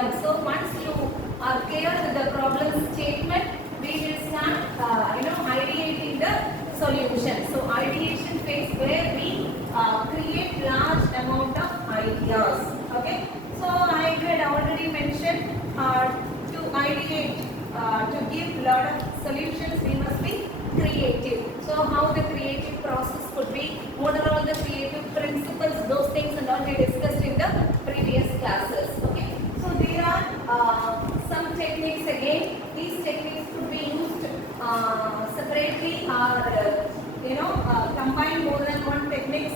problem. So once you are clear with the problem statement, we will start ideating the solution. So ideation phase where we create large amount of ideas. Okay. So I had already mentioned to ideate, to give lot of solutions, we must be creative. So how the creative process could be, what are all the creative principles, those things and all we discussed in the previous classes. Okay. So there are some techniques again. These techniques could be used separately or combine more than one techniques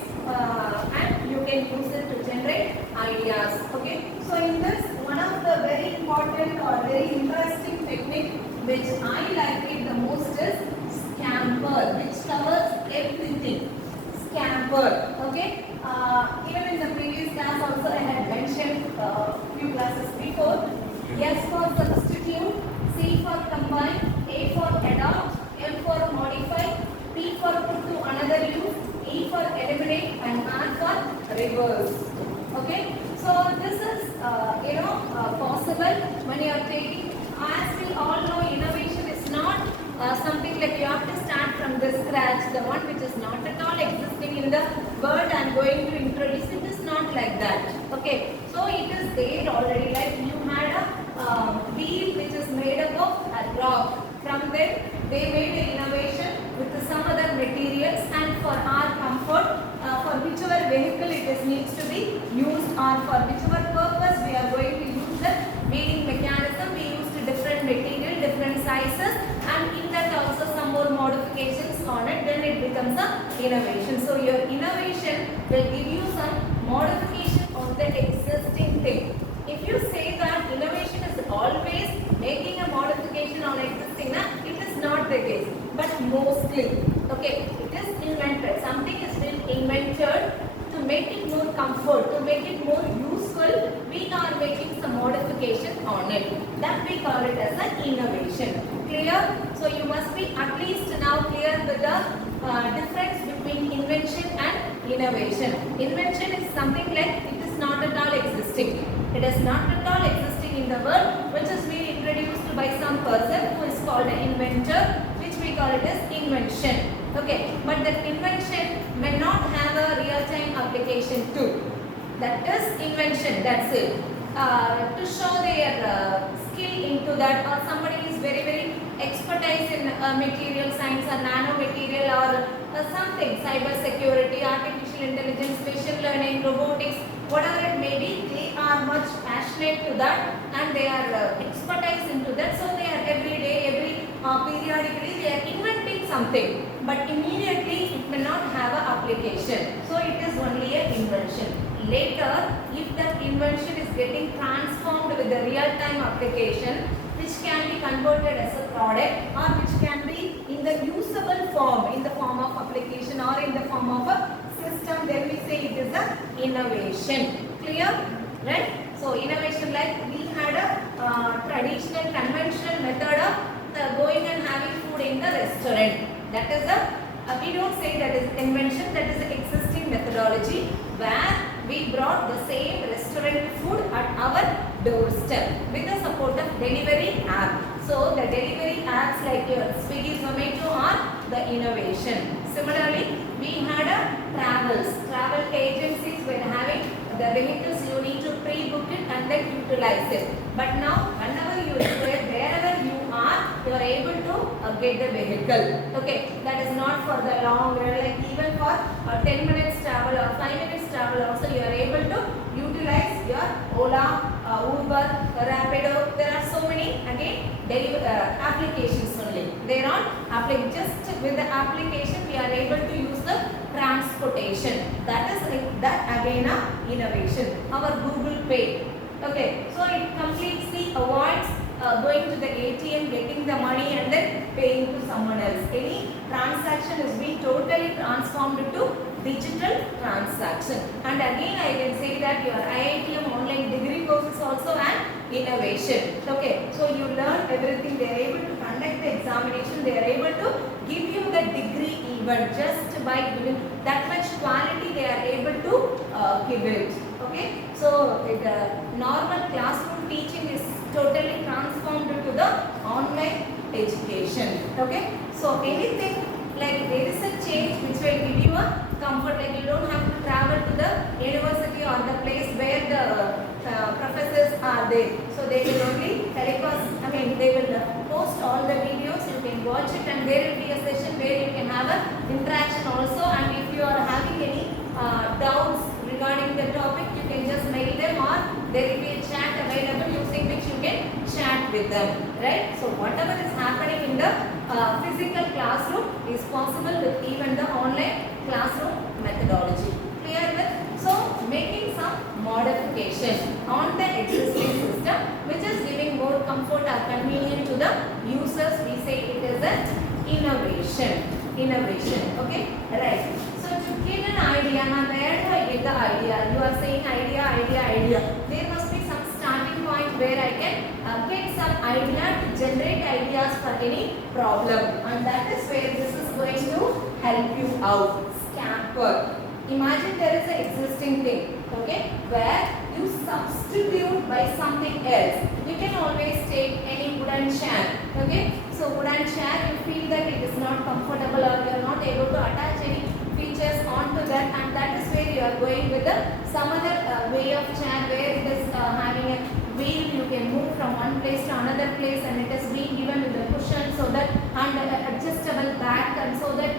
and you can use it to generate ideas. Okay. So in this, one of the very important or very interesting technique which I like it the most is scamper, which covers everything. Scamper. Okay. Even in the previous class also I had mentioned few classes before. S for substitute, C for combine, A for adopt, M for modify, P for put to another use, E for eliminate and R for reverse. Okay. So this is possible when you are taking, as we all know, innovation is not something like you have to start from the scratch, the one which is not at all existing in the world and going to introduce it is not like that. Okay. So it is there already, like you had a wheel which is made up of a rock. From there they made an innovation with some other materials, and for our comfort, for whichever vehicle it needs to be used or for whichever purpose we are going to use the wheeling mechanism, we used different material, different sizes, and in that also some more modifications on it, then it becomes a innovation. So your innovation will give you some modification on the existing thing. If you say that innovation is always making a modification on existing, it is not the case. But mostly, okay, it is invented. Something is been invented to make it more comfort, to make it more useful. We are making some modification on it. That we call it as an innovation. Clear? So you must be at least now clear with the difference between invention and innovation. Invention is something like it is not at all existing. It is not at all existing in the world, which is being introduced by some person who is called an inventor, which we call it as invention. Okay, but that invention may not have a real-time application too. That is invention, that's it. To show their skill into that, or somebody is very expertise in material science or nanomaterial or something, cyber security, artificial intelligence, machine learning, robotics, whatever it may be, they are much passionate to that and they are expertise into that. So they are every day, periodically they are inventing something, but immediately it may not have an application. So it is only an invention. Later, if that invention is getting transformed with the real-time application, which can be converted as a product or which can be in the usable form, in the form of application or in the form of a system, then we say it is an innovation. Clear? Right? So innovation, like we had a traditional conventional method of going and having food in the restaurant. That is we don't say that is invention, that is an existing methodology where we brought the same restaurant food at our doorstep with the support of delivery app. So the delivery apps like your Swiggy, Zomato are the innovation. Similarly, we had travel agencies were having the vehicles, you need to pre-book it and then utilize it. But now, whenever you require, wherever you are able to get the vehicle. Okay, that is not for the long run, like even for 10 minutes travel or 5 minutes travel also you are able to utilize your Ola, Uber, Rapido. There are so many applications only. They are not just with the application we are able to use the transportation. That is that again innovation. Our Google Pay. Okay, so it completely avoids going to the ATM, getting the money and then paying to someone else. Any transaction is being totally transformed to digital transaction. And again I can say that your IITM online degree course is also an innovation. Okay, so you learn everything. They are able to conduct the examination. They are able to give you the degree even just by giving that much quality. They are able to give it. Okay, so the normal classroom teaching is totally transformed to the online education. Okay, so anything like there is a change which will give you a comfort, like you don't have to travel to the university or the place where the professors are there. So they will only telecast, they will post all the videos, you can watch it, and there will be a session where you can have a interaction also, and if you are having any doubts regarding the topic, you can just mail them, or there will be a chat available using which you can chat with them, right? So whatever is happening in the physical classroom is possible with even the online classroom methodology. Clear with? So making some modification on the existing system which is giving more comfort or convenient to the users, we say it is an innovation. Okay, right. So to get an idea, now where do I get the idea? You are saying idea. There must be some starting point where I can get some idea to generate ideas for any problem, and that is where this is going to help you out. Scamper. Imagine there is an existing thing, okay, where you substitute by something else. You can always take any wooden chair, okay. So wooden chair, you feel that it is not comfortable or you are not able to attach any features onto that, and that is where you are going with some other way of chair where it is having a wheel. You can move from one place to another place, and it is being given with a cushion so that, and adjustable back, and so that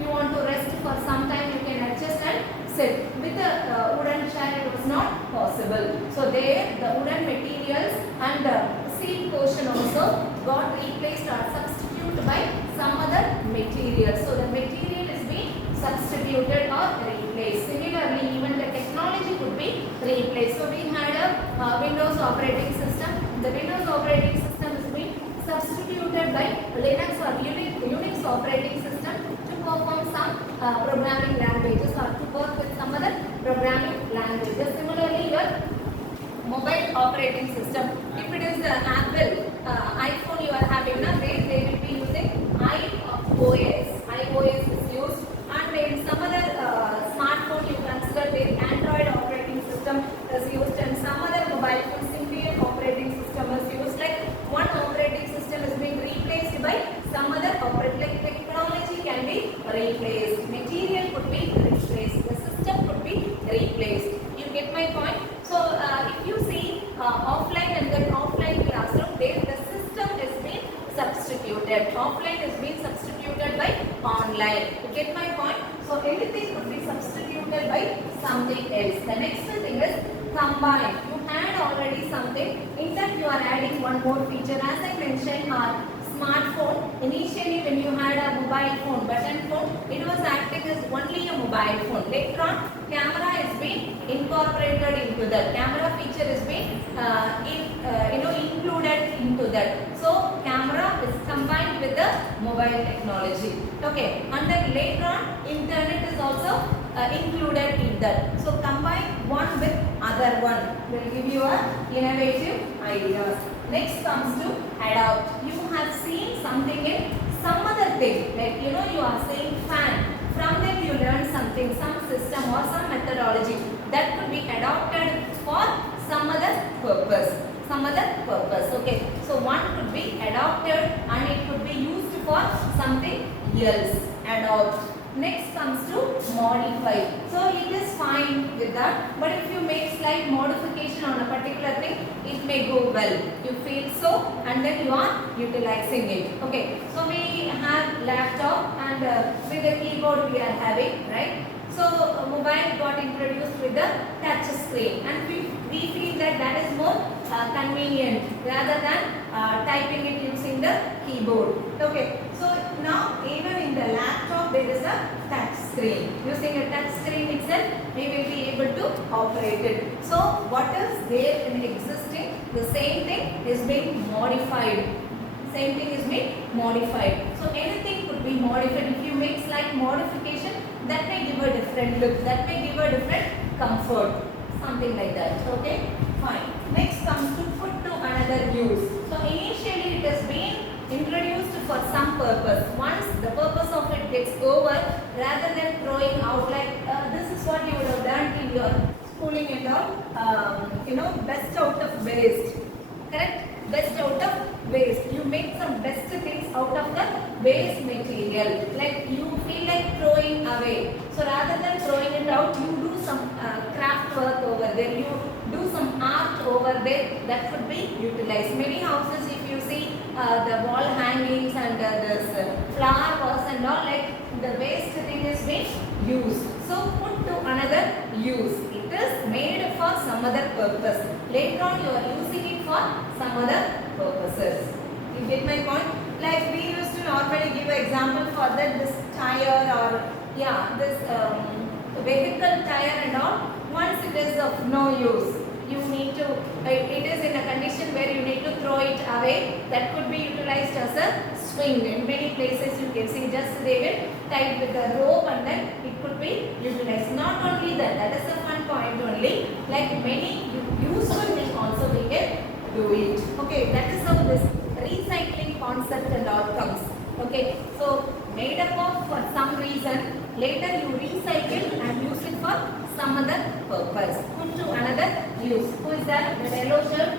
you want to rest for some time, you can adjust and sit. With the wooden chair it was not possible. So there the wooden materials and the seat portion also got replaced or substituted by some other material. So the material is being substituted or replaced. Similarly, even the technology could be replaced. So we had a Windows operating system. The Windows operating system is being substituted by Linux or Unix operating system to perform some programming languages or to work with some other programming languages. Similarly, your mobile operating system, if it is Apple iPhone you are having, they will be using iOS is used, and in some other smartphone you consider the Android operating system is used, and some other mobile phone Symbian operating system is used. Like one operating system is being replaced by some other operating, like technology can be replaced, material could be replaced, the system could be replaced. You get my point? So if you see offline and then offline classroom, there the system is being substituted. Offline is being substituted by online. You get my point? So anything could be substituted by something else. The next thing is combine. You had already something, in that you are adding one more feature. As I mentioned, smartphone, initially when you had a mobile phone, button phone, it was acting as only a mobile phone. Later on, camera is being incorporated into that. Camera feature is being included into that. So camera is combined with the mobile technology. Okay, and then later on, internet is also included in that. So combine one with other one will give you a innovative ideas. Next comes to adopt. You have seen something in some other thing, like you are saying fan. From that you learn something, some system or some methodology that could be adopted for some other purpose. Okay, so one could be adopted and it could be used for something else. Adopt. Next comes to modify. So it is fine with that, but if you make slight modification on a particular thing, it may go well. You feel so, and then you are utilizing it. Okay, so we have laptop, and with the keyboard we are having, right? So mobile got introduced with the touch screen, and we feel that is more convenient rather than typing it using the keyboard. Okay, so now even in the laptop there is a touch screen. Using a touch screen itself, we will be able to operate it. So what is there in existing? The same thing is being modified. So anything could be modified. If you make slight modification, that may give a different look, that may give a different comfort, something like that. Okay, fine. Next comes to put to another use. So initially it has been introduced for some purpose. Once the purpose of it gets over, rather than throwing out, like this is what you would have done in your schooling and all, best out of waste. best out of waste. You make some best things out of the waste material. Like you feel like throwing away. So rather than throwing it out, you do some craft work over there. You do some art over there that could be utilized. Many houses, if you see the wall hangings and this flower vase and all, like the waste thing is being used. So put to another use. It is made for some other purpose. Later on you are using it for some other purposes. You get my point? Like we used to normally give an example for that, this tire or this vehicle tire and all. Once it is of no use, you need to, it is in a condition where you need to throw it away. That could be utilized as a swing. In many places you can see just they will tie with a rope and then it could be utilized. Not only that, that is the fun point only. Like many useful things also we can do it. Okay, that is how this recycling concept and all comes. Okay, so made up of for some reason, later you recycle and use it for some other purpose. Put to another use. Who is that? The yellow shirt?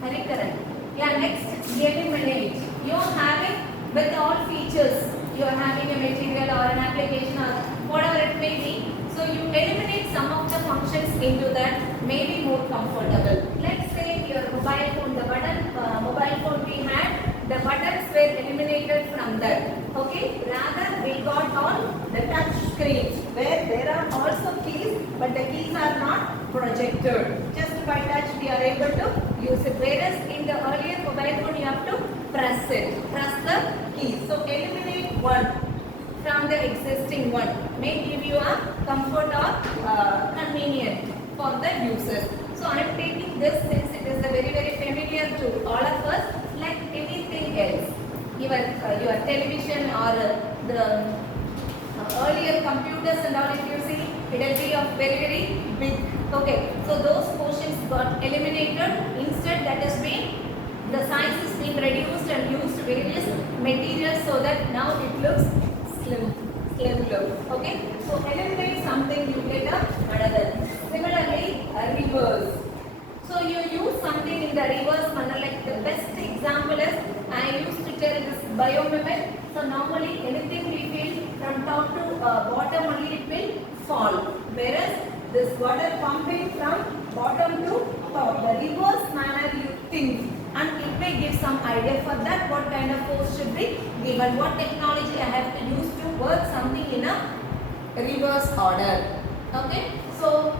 Very correct. Yeah, next, eliminate. You are having with all features. You are having a material or an application or whatever it may be. So you eliminate some of the functions into that, may be more comfortable. Let's say your mobile phone, the button, mobile phone we had, the buttons were eliminated from that. Okay, rather we got all the touch screens where there are also keys, but the keys are not projected. Just by touch we are able to use it. Whereas in the earlier mobile phone you have to press it, press the keys. So eliminate one from the existing one may give you a comfort or convenient for the users. So I am taking this since it is a very familiar to all of us, like anything else. Even your television or the earlier computers and all, if you see, it will be of very big. Okay, so those portions got eliminated. Instead, that has been, the size is being reduced and used various materials so that now it looks slim look. Okay, so eliminate something, you get another. Similarly, a reverse. So you use something in the reverse manner. Like the best example is, I used to tell this biomimec. So normally anything we feel from top to bottom only it will fall. Whereas this water pumping from bottom to top. The reverse manner you think, and it may give some idea for that what kind of force should be given, what technology I have to use to work something in a reverse order. Okay, so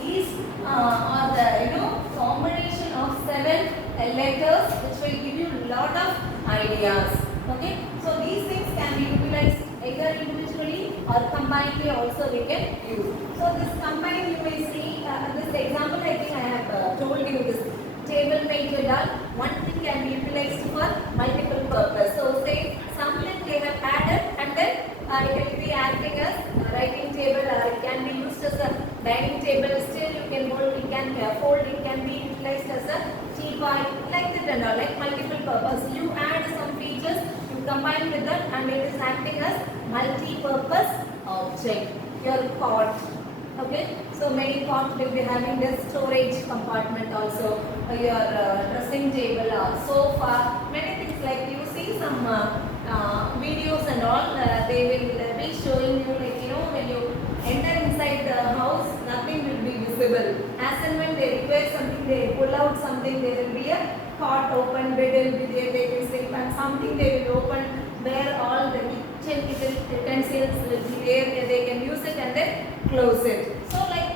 these are the combination of 7 letters which will give you a lot of ideas. Okay, so these things can be utilized either individually or combinedly also we can use. So this combined you may see this example I think I have told you this table mate and all. One thing can be utilized for multiple purpose. So say something they have added and then it will be acting as a writing table or it can be used as a dining table. Still you can hold, it can fold, it can be utilized as a teapot, like that and all, like multiple purpose. You add some features, you combine with that and it is acting as multi-purpose object. Your pot. Okay, so many pots will be having this storage compartment also, your dressing table or sofa, many things like you see some videos and all, they will be showing you like when you enter inside the house, nothing will be visible. As and when they require something, they pull out something, there will be a cot open, bed will be there, they will sleep and something they will open where all the kitchen utensils will be there, they can use it and then close it. So like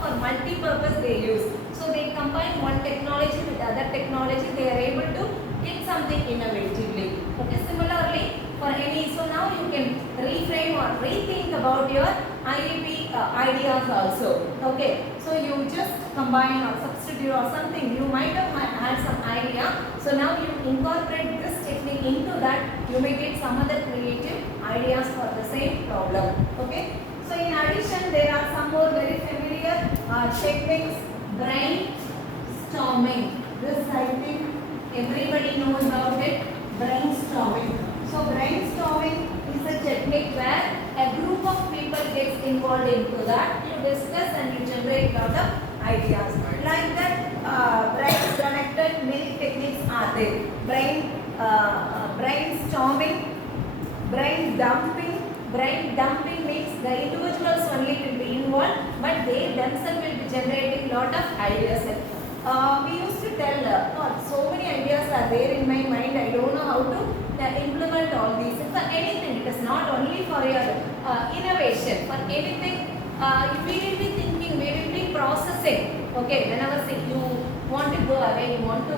for multi-purpose they use. So they combine one technology with other technology, they are able to get something innovatively. Okay, similarly for any, so now you can reframe or rethink about your IEP ideas also. Okay, so you just combine or substitute or something, you might have had some idea. So now you incorporate this technique into that, you may get some other creative ideas for the same problem. Okay, so in addition there are some more very familiar techniques. Brainstorming. This I think everybody knows about it. Brainstorming. So brainstorming is a technique where a group of people gets involved into that. You discuss and you generate a lot of ideas. Like that, brains connected many there. Brainstorming, brain dumping. Brain dumping means the individuals only will be involved, but they themselves will be generating lot of ideas. We used to tell, God, so many ideas are there in my mind. I don't know how to implement all these. For anything, it is not only for your innovation. For anything, we will be thinking, we will be processing. Okay, whenever say you want to go away, you want to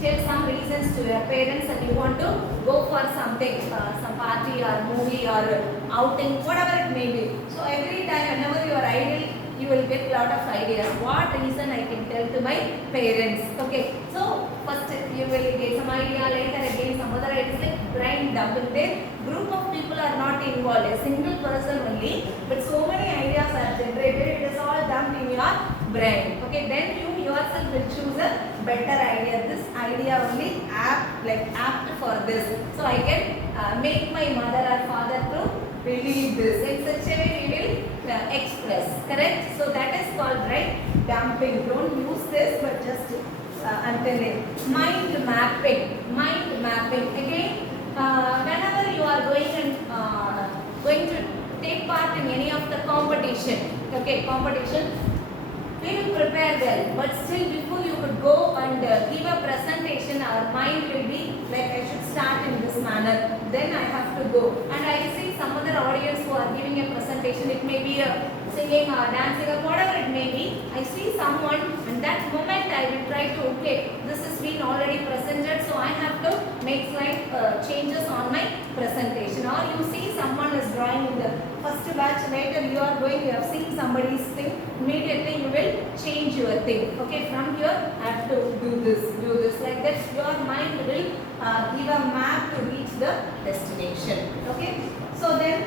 tell some reasons to your parents, and you want to go for something, some party or movie or outing, whatever it may be. So every time, whenever you are idle, you will get lot of ideas. What reason I can tell to my parents? Okay, so first you will get some idea, later again some other ideas, like brain dumping. There group of people are not involved, a single person only, but so many ideas are generated. It is all dumped in your brain. Okay, then you yourself will choose a better idea. This idea only apt for this. So I can make my mother or father to believe this. In such a way we will express. Correct? So that is called dumping. Don't use this, but just I'm telling. Mind mapping. Mind mapping. Again, whenever you are going to take part in any of the competition. Okay, competition. We will prepare well, but still before you could go and give a presentation, our mind will be like, I should start in this manner, then I have to go. And I see some other audience who are giving a presentation, it may be singing or dancing or whatever it may be. I see someone, and that moment I will try to, okay, this has been already presented, so I have to make slight changes on my presentation. Or you see someone is drawing in the first batch, later you are going, you have seen somebody's thing, immediately you will change your thing. Okay, from here I have to do this, like that your mind will give a map to reach the destination. Okay, so then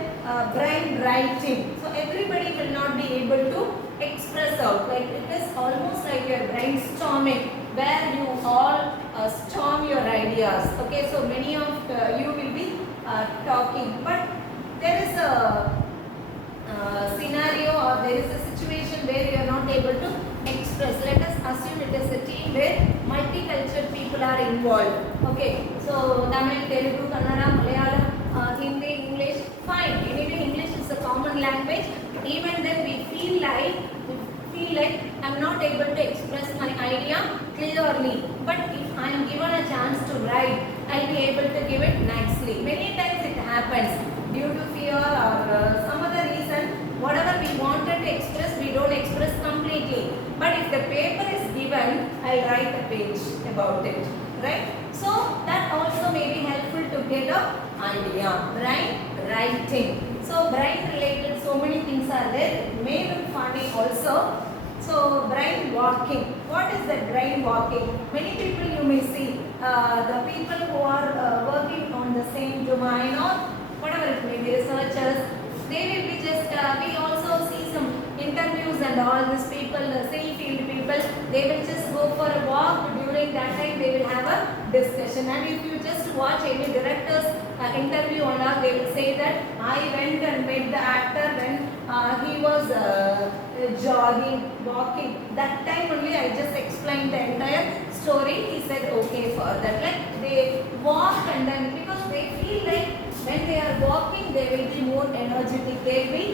brain writing. So everybody will not be able to express out, like it is almost like your brainstorming, where you all storm your ideas. Okay, so many of you will be talking, but there is a scenario or there is a situation where you are not able to express. Let us assume it is a team where multicultural people are involved. Okay, so Tamil, Telugu, Kannada, Malayalam, Hindi, English, fine. Anyway, English is a common language. Even then, we feel like I'm not able to express my idea clearly. But if I am given a chance to write, I'll be able to give it nicely. Many times it happens due to fear or some other reason. Whatever we wanted to express, we don't express completely. But if the paper is given, I'll write a page about it. Right? So that also may be helpful to get an idea. Right? Writing. So brain related, so many things are there. It may look funny also. So brain walking. What is that brain walking? Many people you may see, the people who are working on the same domain or whatever it may be, researchers, they will be just, we also see some interviews and all these people, same field people, they will just go for a walk. During that time they will have a discussion, and if you just watch any director's interview and all, they will say that I went and met the actor when he was jogging, walking. That time only I just explained the entire story. He said okay for that. Like they walk, and then because they feel like when they are walking, they will be more energetic. They will be,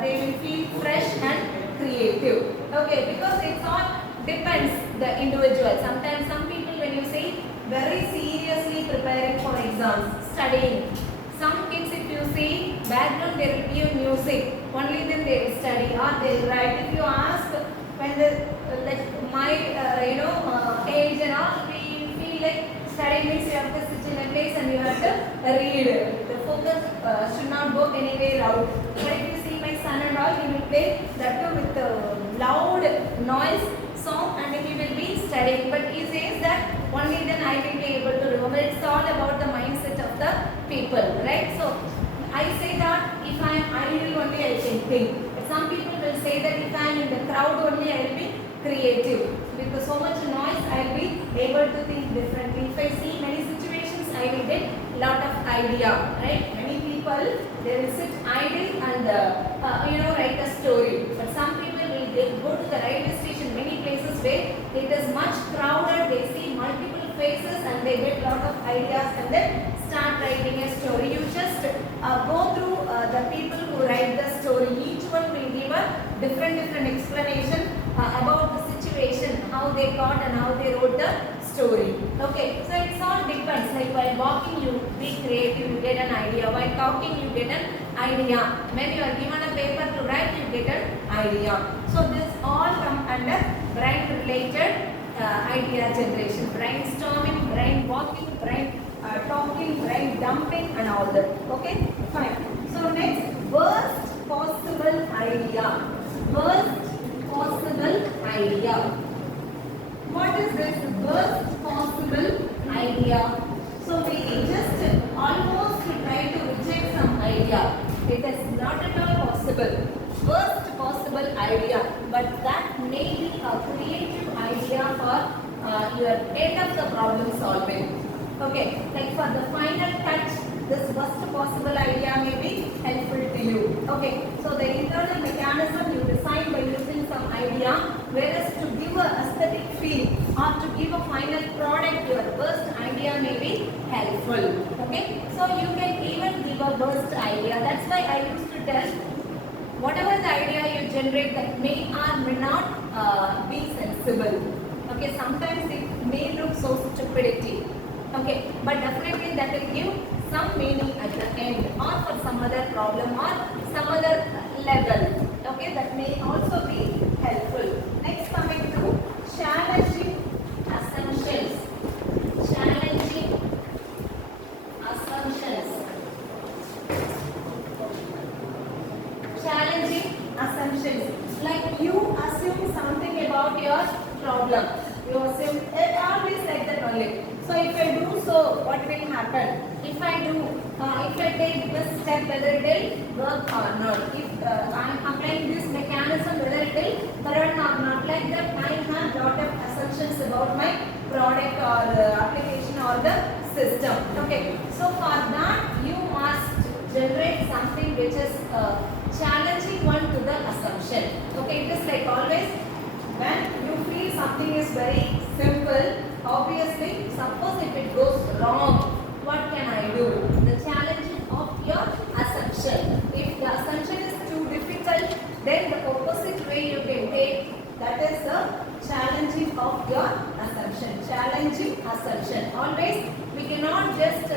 they will feel fresh and creative. Okay, because it's all depends the individual. Sometimes some people, when you say very seriously preparing for exams, studying. Some kids, if you see background, there will be a music. Only then they will study or they will write. If you ask when the like my age and all, we feel like study means you have to sit in a place and you have to read. The focus should not go anywhere out. But if you see my son and all, he will play that too with loud noise song and he will be studying. But he says that only then I will be able to remember. It's all about the mindset of the people, right? So I say that if I am idle only I can think. But some people will say that if I am in the crowd only I will be creative. With so much noise I will be able to think differently. If I see many situations I will get lot of idea, right? Many people they will sit idle and write a story. But some people will go to the railway station, many places where it is much crowded, they see multiple faces and they get lot of ideas and then start writing a story. You just go through the people who write the story. Each one will give a different explanation about the situation, how they got and how they wrote the story. Okay, so it's all depends. Like while walking, you be creative, you get an idea. While talking, you get an idea. When you are given a paper to write, you get an idea. So this all come under brain-related idea generation. Brainstorming, brain walking, brain talking, brain dumping, and all that. Okay, fine. So next, worst possible idea. Worst possible idea. What is this worst possible idea? So we just almost try to reject some idea. It is not at all possible. Worst possible idea, but that may be a creative idea for your end of the problem solving. Okay, like for the final touch, this worst possible idea may be helpful to you. Okay, so the internal mechanism you design by using some idea, whereas to give a aesthetic feel or to give a final product, your worst idea may be helpful. Okay, so you can even give a worst idea. That's why I used to tell whatever the idea you generate that may or may not be sensible. Okay, sometimes it may look so stupidity. Okay, but definitely that will give some meaning at the end or for some other problem or some other level. Okay, that may also be helpful. Next, coming to challenging assumptions. Challenging assumptions. Challenging assumptions. Like you assume something about your problem. You assume it always like that only. So if I do so, what will happen? If I take this step, whether it will work or not. If I am applying this mechanism, whether it will correct or not. Like that, I have lot of assumptions about my product or application or the system. Okay. So for that, you must generate something which is challenging one to the assumption. Okay. It is like always when you feel something is very simple. Obviously, suppose if it goes wrong, what can I do? The challenging of your assumption. If the assumption is too difficult, then the opposite way you can take, that is the challenging of your assumption. Challenging assumption. Always, we cannot just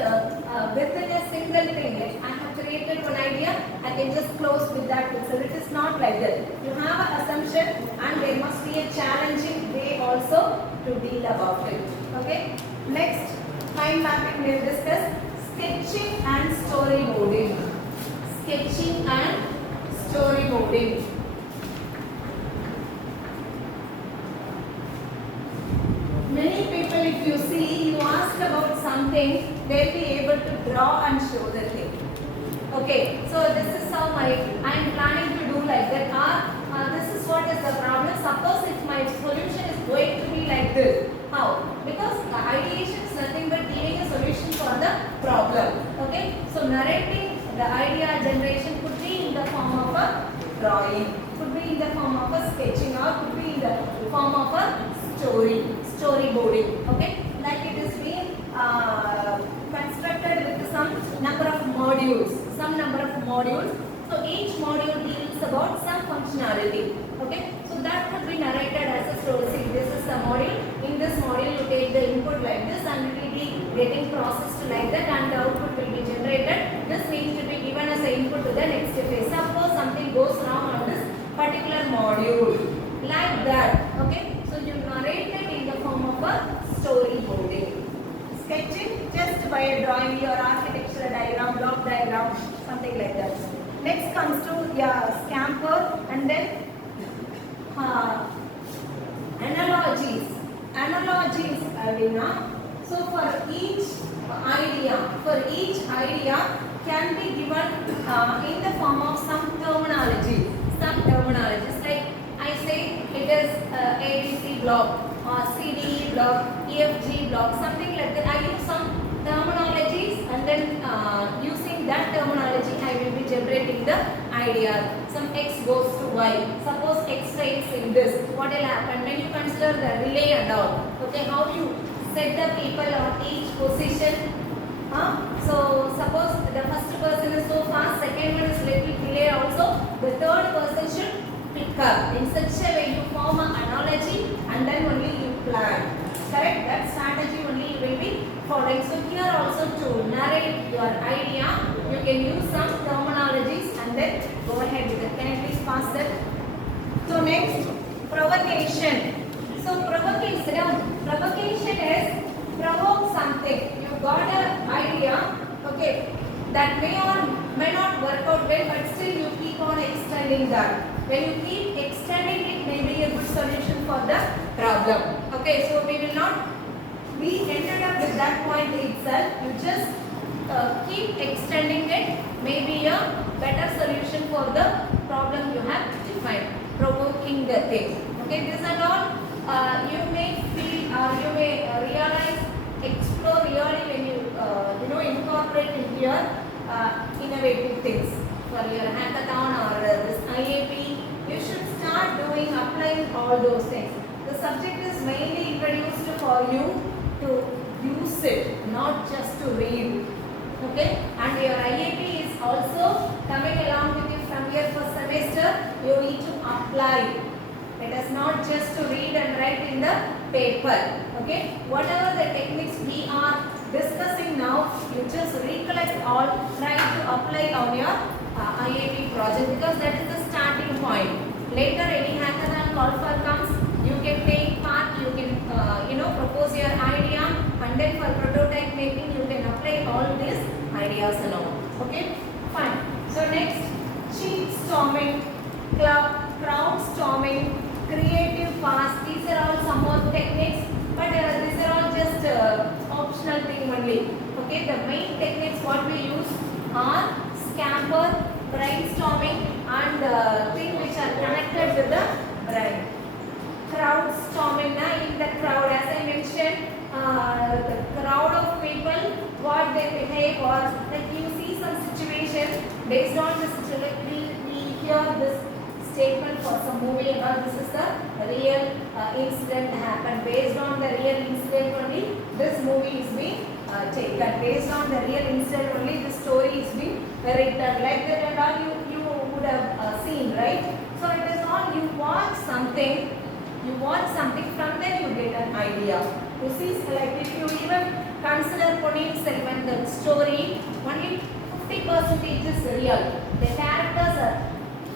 within a single thing. Like I have created one idea, I can just close with that itself. It is not like that. You have an assumption and there must be a challenging way also to deal about it. Okay. Next, mind mapping we will discuss sketching and storyboarding. Sketching and storyboarding. Many people, if you see, you ask about something, they'll be able to draw and show the thing. Okay, so this is how I am planning to do like that. This is what is the problem. Suppose if my solution is going to be like this. How? Because the ideation is nothing but giving a solution for the problem. Okay, so narrating the idea generation could be in the form of a drawing, could be in the form of a sketching, or could be in the form of a storyboarding. Okay, like it is being constructed with some number of modules. So each module deals about some functionality. Okay, so that could be narrated as a story. See, this is a module. In this module, you take the input like this, and it will be getting processed like that, and the output will be generated. This needs to be given as an input to the next phase. Suppose something goes wrong on this particular module, like that. Okay, so you narrate it in the form of a storyboarding. Sketching just by a drawing your architectural diagram, block diagram, something like that. Next comes to scamper and then analogies. Alina. So for each idea can be given in the form of some terminology. Some terminologies, like I say it is ABC block, CDE block, EFG block, something like that. I use some terminologies, and then using that terminology I will be generating the idea. Some X goes to Y. Suppose X stays in this. What will happen when you consider the relay and all? Okay, how you set the people on each position. So suppose the first person is so fast, second one is little delay also, the third person should pick up. In such a way you form an analogy and then only you plan. Correct? That strategy only you will be following. So here also to narrate your idea, you can use some terminologies and then go ahead with it. Can you please pass that? So next, provocation. So provocation is provoke something. You got an idea, okay, that may or may not work out well, but still you keep on extending that. When you keep extending it, may be a good solution for the problem. Okay, so we will not be ended up with that point itself. You just keep extending it, may be a better solution for the problem you have defined. Provoking the thing. Okay, this and all you may feel or you may realize, explore really when you incorporate into your innovative things for your hackathon or this IAP. You should start doing, applying all those things. The subject is mainly introduced for you to use it, not just to read. Okay, and your IAP is also coming along with you from your first semester. You need to apply. It is not just to read and write in the paper. Okay, whatever the techniques we are discussing now, you just recollect all, try to apply on your IAP project, because that is the starting point. Later any hackathon call for comes, you can take part, you can propose your idea, and then for prototype making you can apply all these ideas and all. Okay, fine. So next, cheat storming, crowd storming, creative fast. These are all some more techniques, but these are all just optional thing only. Okay, the main techniques what we use are scamper, brainstorming, and things which are connected with the brain. Crowd storming, in the crowd, as I mentioned, the crowd of people, what they behave, or like you see some situation based on this situation, we hear this statement for some movie, or this is the real incident happened. Based on the real incident only, this movie is being taken. Based on the real incident only, the story is being written. Like that and all you would have seen, right? So it is all, you watch something, from there you get an idea. You see, like if you even consider Ponniyin Selvan, the story, only 50% is real. The characters are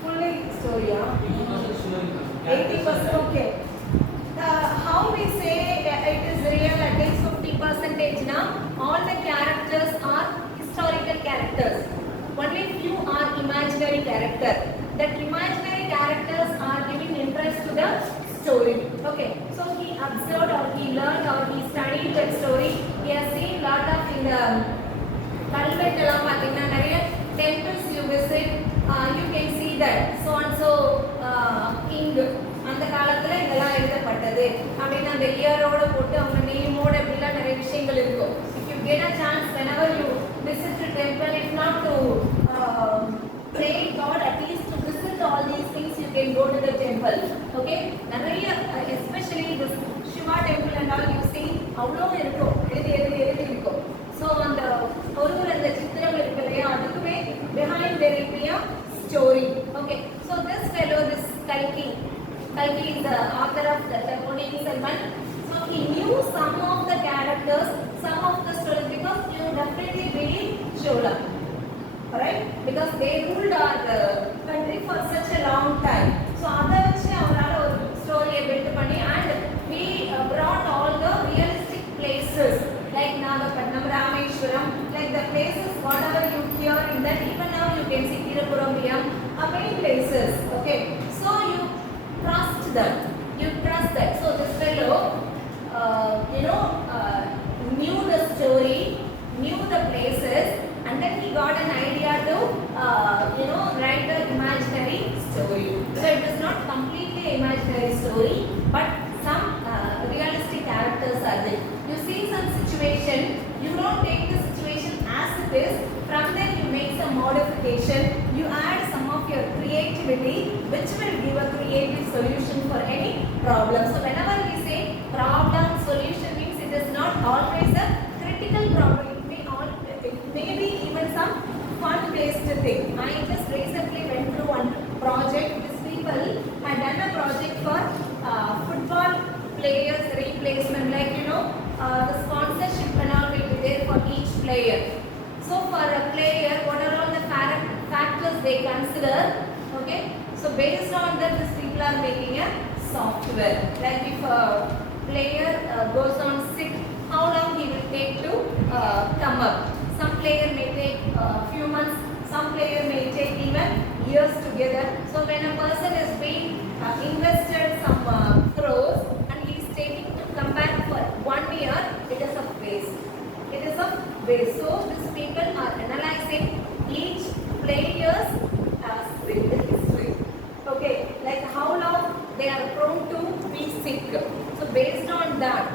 fully story. 80%, okay. How we say it is real, at least 50% now, all the characters are historical characters. Only few are imaginary characters. That imaginary characters are giving interest to the story. Okay, so he observed or he learned or he studied that story. He has seen lot of in the temples you visit, you can see that so and so king அந்த காலத்துல இதெல்லாம் எழுதப்பட்டது அப்படினா அந்த இயரோட போட்டு அவங்க நேமோட அப்படிலாம் நிறைய விஷயங்கள் இருக்கும். If you get a chance, whenever you visit the temple, if not to pray God, at least to visit all these things, you can go to the temple. Okay, நிறைய especially this Shiva temple and all, you see அவ்வளோ இருக்கும், எழுதி இருக்கும். So அந்த ஒரு அந்த சித்திரம் இருக்குல்லையா, அதுக்குமே behind there will be a story. Okay, so this fellow, this Kalki is the author of the Ponniyin Selvan. So he knew some of the characters, some of the stories, because you definitely believe Chola, alright? Because they ruled our country for such a long time. So அதை வச்சு அவரால் ஒரு ஸ்டோரியை build பண்ணி, and we brought all the realistic places like Nagapatnam, Rameshwaram, like the places whatever you hear in that, even now you can see Tiruppuram, many places. Okay, so you trust them, so this fellow knew the story, knew the places, and then he got an idea to write the imaginary story. So it is not completely imaginary story, but some realistic characters are there. You see some situation, you don't take the situation as it is, from there you make some modification, you add some of your creativity, which will give a creative solution for any problem. So whenever we say problem solution, means it is not always a critical problem. It may be even some fun-based thing. I just recently went through one project. These people had done a project for football players replacement, like the sponsorship and all will be there for each player. So for a player, what are all the factors they consider? Okay. So based on that, these people are making a software. Like if a player goes on sick, how long he will take to come up? Some player may take a few months. Some player may take even years together. So when a person is being invested some crores and he is taking to come back for 1 year, it is a waste. It is a waste. So these people are analyzing each player's history. Okay, like how long they are prone to be sick. So based on that,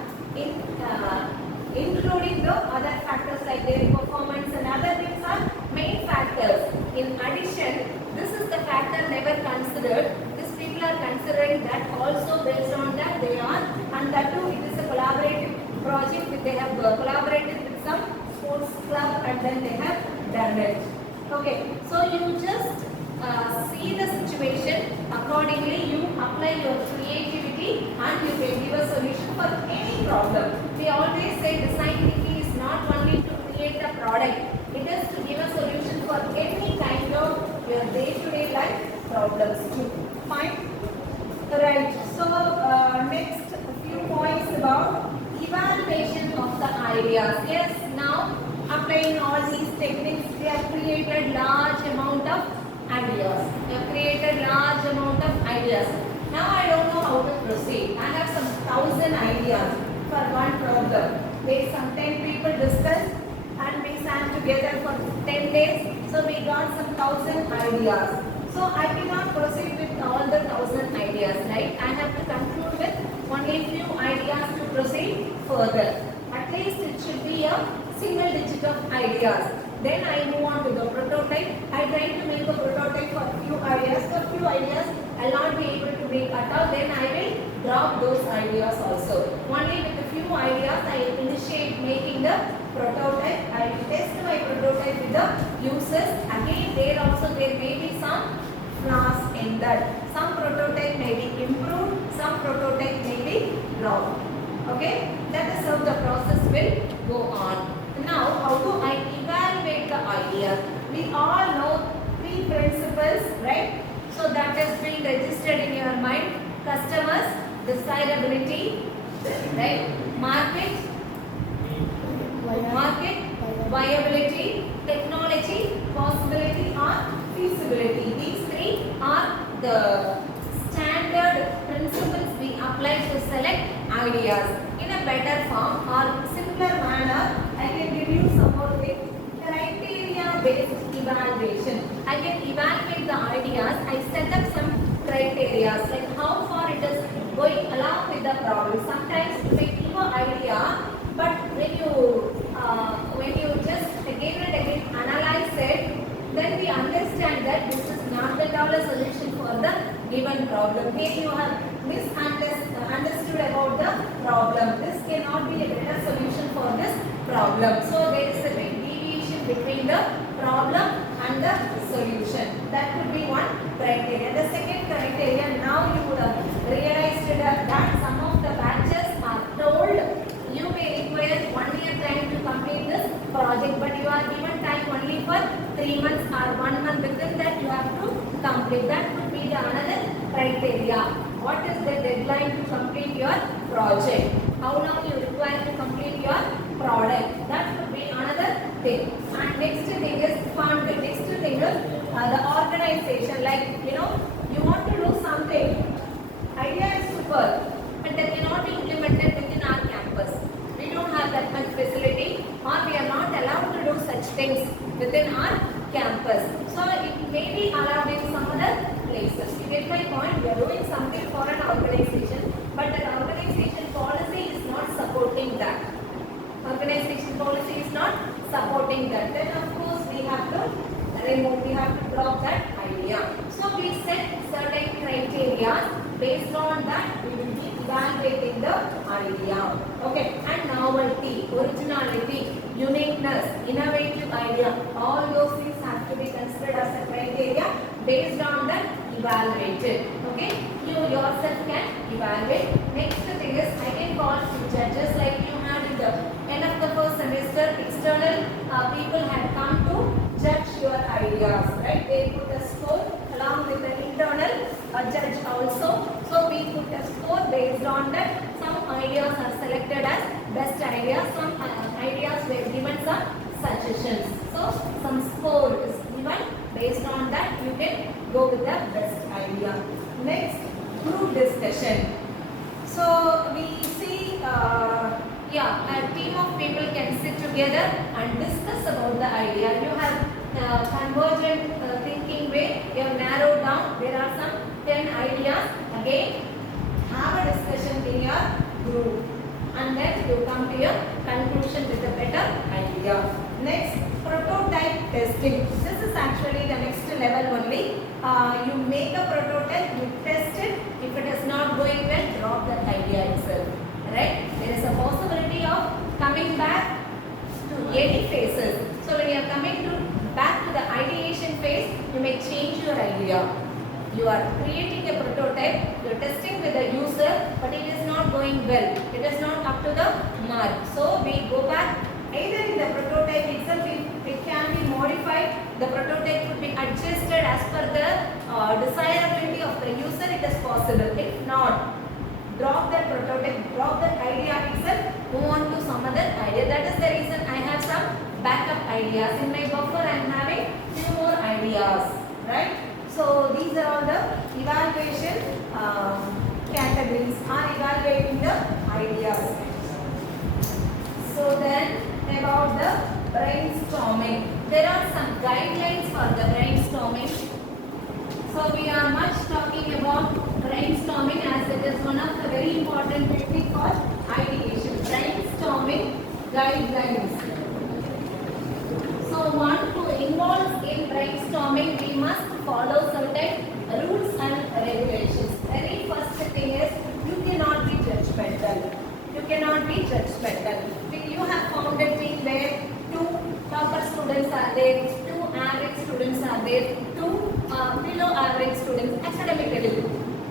including the other factors like their performance and other things are main factors. In addition, this is the factor never considered. These people are considering that also. Based on that they are, and that too it is a collaborative project. They have collaborated with some sports club and then they have done it. Okay, so you just see the situation accordingly. You apply your creativity and you can give a solution for any problem. We always say design thinking is not only to create a product, it is to give a solution for any kind of your day-to-day life problems too. Fine? Right. So next a few points about evaluation of the ideas. Yes, now applying all these techniques, we have created large amount of ideas. We have created large amount of ideas. Now I don't know how to proceed. I have some 1,000 ideas for one problem. They some 10 people discussed and we sat together for 10 days. So we got some 1,000 ideas. So I cannot proceed with all the 1,000 ideas, right? I have to conclude with only few ideas to proceed further. At least it should be a single digit of ideas. Then I move on to the prototype. I try to make a prototype for few ideas. For few ideas, I will not be able to make at all. Then I will drop those ideas also. Only with a few ideas, I will initiate making the prototype. I will test my prototype with the users. Again, there also there may be some flaws in that. Some prototype may be improved. Some prototype may be dropped. Okay, that is how the process will go on. Now, how do I evaluate the idea? We all know 3 principles, right? So that has been registered in your mind. Customers, desirability, right? Market, viability, technology, possibility or feasibility. These 3 are the standard principles we apply to select ideas. In a better form or simpler manner, I can give you some more things. Criteria-based evaluation. I can evaluate the ideas. I set up some criteria, like how far it is going along with the problem. Sometimes you may give an idea, but when you just again and again analyze it, then we understand that this is not at all a solution for the given problem. Maybe you have misunderstood about the problem. This cannot be a better solution for this problem. So there is a big deviation between the problem and the solution. That could be one criteria. The second criteria, now you would have realized that some of the batches are told you may require 1 year time to complete this project, but you are given time only for 3 months or 1 month. Within that you have to complete. That could be the another criteria. What is the deadline to complete your project? How long you require to complete your product? That could be another thing. And next thing is fund. Next thing is the organization. Like you want to do something. Idea is super, but that cannot be implemented within our campus. We don't have that much facility, or we are not allowed to do such things within our campus. So it may be allowed in some other places. You get my point? We are doing something for an organization, but that organization policy is not supporting that. Organization policy is not supporting that. Then of course we have to remove, we have to drop that idea. So we set certain criteria. Based on that, we will be evaluating the idea. Okay, and novelty, originality, uniqueness, innovative idea, all those things have to be considered as a criteria based on the evaluated. Okay, you yourself can evaluate. Next thing is again called judges, like you had in the end of the first semester, external people had come to judge your ideas, right? They put a score along with the internal judge also. So we put a score based on that. Some ideas are selected as best ideas, some ideas were given some suggestions. So some score is given, based on that you can go with the best idea. Next, group discussion. So we see a team of people can sit together and discuss about the idea. You have convergent thinking way, you have narrowed down, there are some 10 ideas. Again, have a discussion in your group and then you come to your conclusion with a better idea. Next, prototype testing. This is actually the next level only. You make a prototype, you test it. If it is not going well, drop that idea itself. Right? There is a possibility of coming back to any phases. So when you are coming back to the ideation phase, you may change your idea. You are creating a prototype, you are testing with the user, but it is not going well. It is not up to the mark. So we go back, either in the prototype itself, it can be modified. The prototype could be adjusted as per the desirability of the user. It is possible. If not, drop that prototype, drop that idea itself, move on to some other idea. That is the reason I have some backup ideas. In my buffer, I am having few more ideas, right? So these are all the evaluation categories, are evaluating the ideas. So then about the brainstorming. There are some guidelines for the brainstorming. So we are much talking about brainstorming as it is one of the very important technique for ideation. Brainstorming guidelines. So one who involves in brainstorming, we must follow certain rules and regulations. Very first thing is, you cannot be judgmental. You cannot be judgmental. You have found a team where 2 topper students are there, 2 average students are there, 2 below average students academically.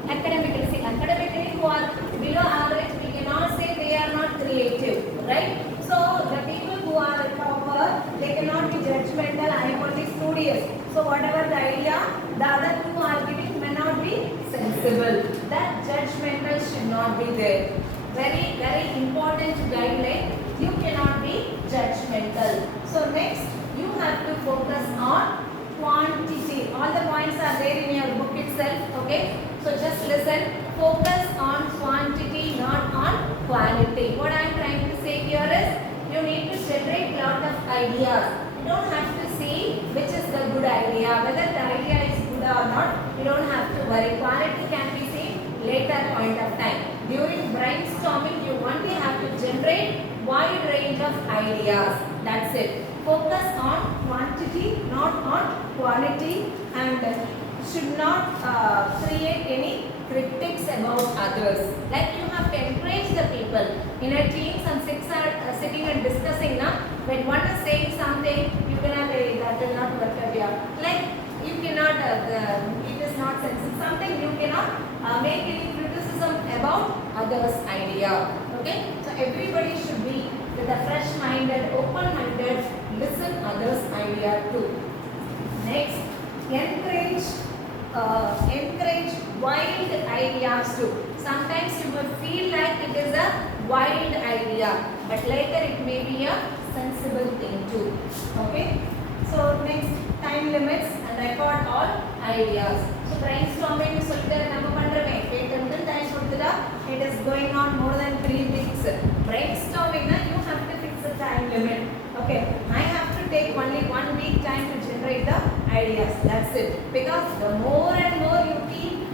Academically who are below average, we cannot say they are not creative, right? So the people who are topper, they cannot be judgmental. I am only studious. So whatever the idea, the other 2 are giving may not be sensible. That judgmental should not be there. Very, very important guideline. You cannot be judgmental. So next, you have to focus on quantity. All the points are there in your book itself. Okay. So just listen. Focus on quantity, not on quality. What I am trying to say here is, you need to generate lot of ideas. You don't have to see which is the good idea, whether the idea is good or not. You don't have to worry. Quality can be seen later point of time. During brainstorming, you only have to generate wide range of ideas. That's it. Focus on quantity, not on quality, and should not create any critics about others. Like you have to encourage the people. In a team, some 6 are sitting and discussing now. When one is saying something, you cannot say that will not work out here. Like you cannot, it is not sensible. Something you cannot make any criticism about others' idea. Okay? So everybody should be with a fresh-minded, open-minded, listen others' idea too. Next, encourage wild ideas too. Sometimes you will feel like it is a wild idea, but later it may be a sensible thing too. Okay? So next, time limits and record all ideas. So brainstorming is it is going on more than 3 weeks. Brainstorming, you have to fix a time limit. Okay, I have to take only 1 week time to generate the ideas. That's it. Because the more and more you keep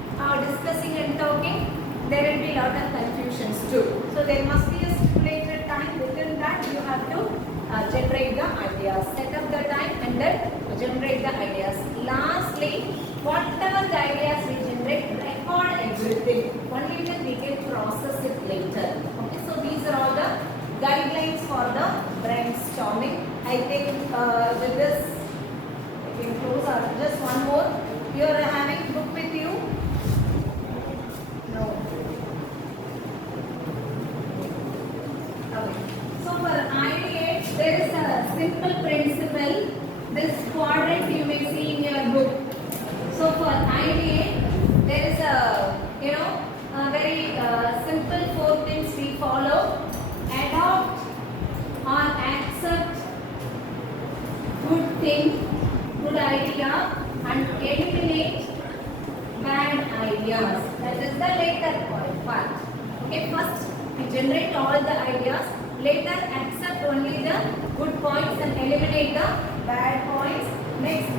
discussing and talking, there will be a lot of confusions too. So there must be a stipulated time. Within that, you have to generate the ideas. Set up the time and then generate the ideas. Lastly, whatever the ideas we generate, record everything. Only then we can process it later. Okay, so these are all the for the brainstorming. I think with this, I can close out. Just one more. You are having book with you? No. Okay. So for ideate, there is a simple principle. This quadrant you may see in your book. So for ideate, there is a very simple 4 things we follow. Adopt or accept good thing, good idea, and eliminate bad ideas. That is the later part. Okay, first we generate all the ideas. Later accept only the good points and eliminate the bad points. Next,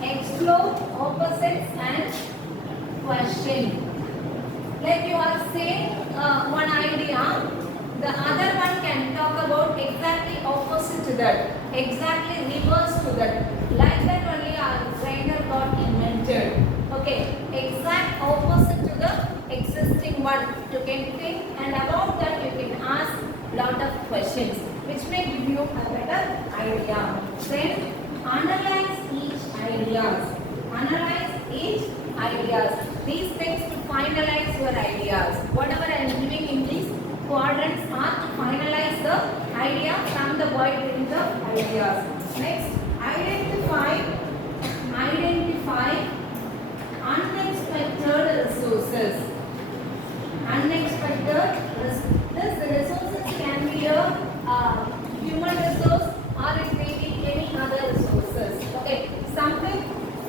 explore opposites and question. Like you are saying one idea, the other one can talk about exactly opposite to that, exactly reverse to that. Like that only our trainer got invented. Okay, exact opposite to the existing one. You can think, and about that you can ask lot of questions, which may give you a better idea. Then analyze each ideas. Analyze each ideas. These things to finalize your ideas. Whatever I am giving in these quadrants are to finalize the idea from the wide range of ideas. Next, identify unexpected resources. This resources can be a human resource or it may be any other resources. Okay, something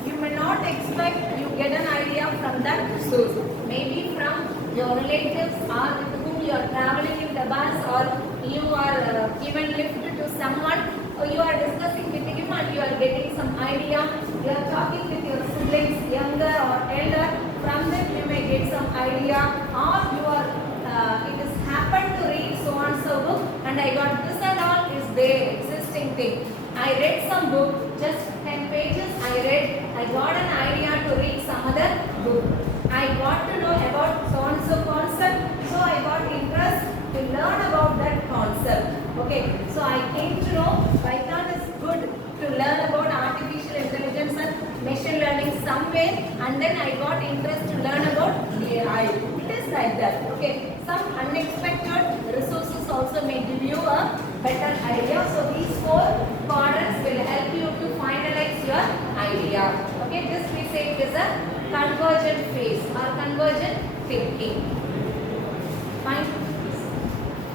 you may not expect, you get an idea from that resource. Maybe from your relatives or with whom you are traveling in the bus, or you are given lift to someone, or you are discussing with him and you are getting some idea. You are talking with your siblings, younger or elder. From them you may get some idea, or you are it has happened to read so and so book and I got this and all is there existing thing. I read some book, just 10 pages I read, I got an idea to read some other book. I got to know about so and so concept, so I got interest to learn about that concept. Okay, so I came to know Python is good to learn about artificial intelligence and machine learning somewhere, and then I got interest to learn about AI. It is like that. Okay, some unexpected resources also may give you a better idea. So these 4 quadrants will help you to finalize your idea. Okay, this we say it is a convergent phase or convergent thinking.